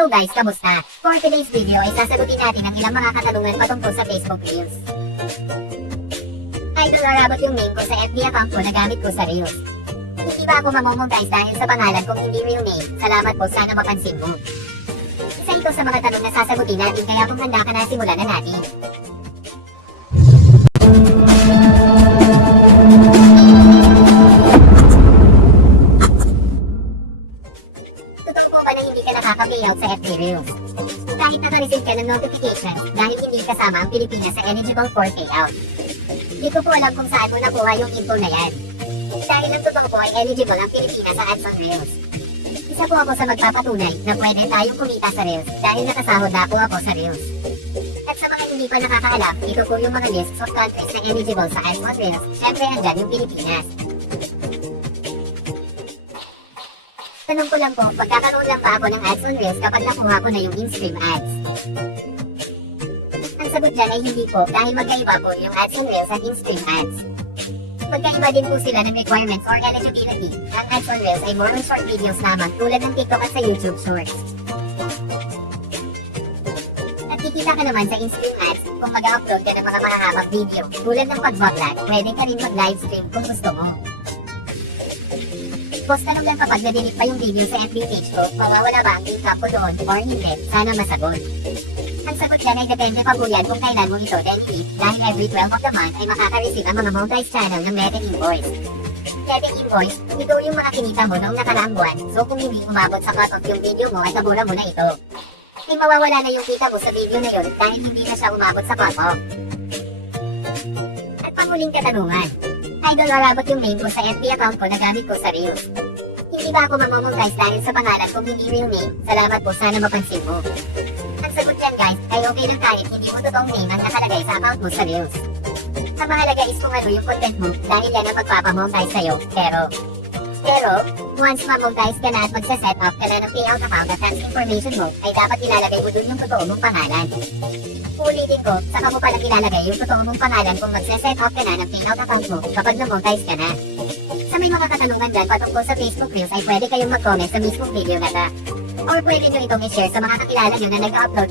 Hello guys, kamusta? For today's video ay sasagutin natin ang ilang mga katanungan patungkol sa Facebook Reels. Idol Arabot yung name ko sa FB account ko na gamit ko sa Reels. Hindi ba ako mamomonetize dahil sa pangalan kung hindi real name? Salamat po, sana mapansin mo. Isa ito sa mga tanong na sasagutin natin kaya kung handa ka na simulan na natin. Totoo po ba na hindi ka nakaka-payout sa FB Reels? Kahit naka-receive ka ng notification dahil hindi kasama ang Pilipinas sa eligible for payout. Hindi ko po alam kung saan mo nakuha yung info na yan. Dahil ang totoo po ay eligible ang Pilipinas sa ads Reels. Isa po ako sa magpapatunay na pwede tayong kumita sa Reels dahil nakasahod na po ako sa Reels. At sa mga hindi pa nakakaalam, ito po yung mga lists of countries na eligible sa ads Reels. Siyempre, andyan yung Pilipinas. Tanong ko lang po, magkakaroon lang pa ako ng ads on Reels kapag nakuha ko na yung in-stream ads? Ang sagot dyan ay hindi po dahil magkaiba po yung ads on Reels at in-stream ads. Magkaiba din po sila ng requirements or eligibility. Ang ads on Reels ay more on short videos lamang tulad ng TikTok at sa YouTube Shorts. At kikita ka naman sa in-stream ads kung mag-upload ka ng mga mahahabang video. Tulad ng pag-vlog, pwede ka rin mag-livestream kung gusto mo. Boss, tanong lang kapag na-delete pa yung video sa FB page ko, mawawala ba ang link ko doon or hindi? Sana masagot. Ang sagot dyan ay depende pa po yan kung kailan mo ito delete dahil every 12 of the month ay makaka-receive ang mga monetized channel ng Meta Invoice. Meta Invoice, ito yung mga kinita mo noong nakaraang buwan, so kung hindi umabot sa cut-off yung video mo ay kabura mo na ito. Ay mawawala na yung kita mo sa video na yun dahil hindi na siya umabot sa cut-off. At panghuling katanungan, Idol Arabot yung name ko sa FB account ko na gamit ko sa Reels. Hindi ba ako mamomonetize dahil sa pangalan kung hindi real name? Salamat po, sana mapansin mo. Ang sagot yan guys, ay okay lang kahit hindi mo totoong name ang nakalagay sa account mo sa Reels. Ang mahalaga is kung ano yung content mo dahil yan ang magpapamonetize sa'yo. Pero, pero, once mamonetize ka na at magsa-set up ka na ng payout account at tax information mo, ay dapat ilalagay mo dun yung totoo mong pangalan. Ulitin ko, saka mo palang ilalagay yung totoo mong pangalan kung magsa-set up ka na ng payout account mo kapag na-monetize ka na. Sa may mga katanungan dyan patungkol sa Facebook Reels ay pwede kayong mag-comment sa mismong video na ta. Or pwede nyo itong i-share sa mga kakilala nyo na nag-upload